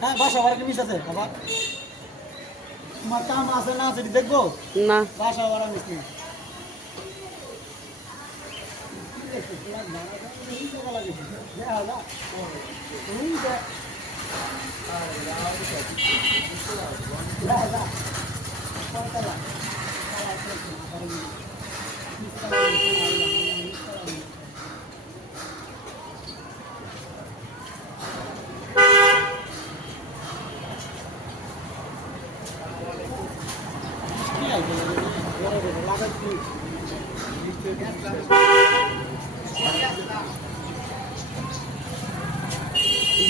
হ্যাঁ বাসা ভাড়া কি মিস আছে আবার তোমার কাম আছে না আছে দেখবো না বাসা ভাড়া মিস নেই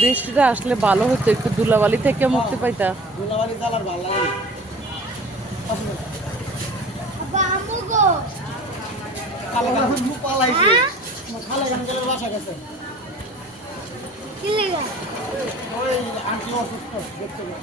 বৃষ্টিটা আসলে ভালো হতো, একটু ধুলাবালি থেকে মুক্তি পাইতা। ধুলাবালি জ্বালার ভালো লাগে খালা গান মুখ পালাইছে খালা গান গেলে বাসা গেছে ওই আন্টি অসুস্থ দেখতে গেল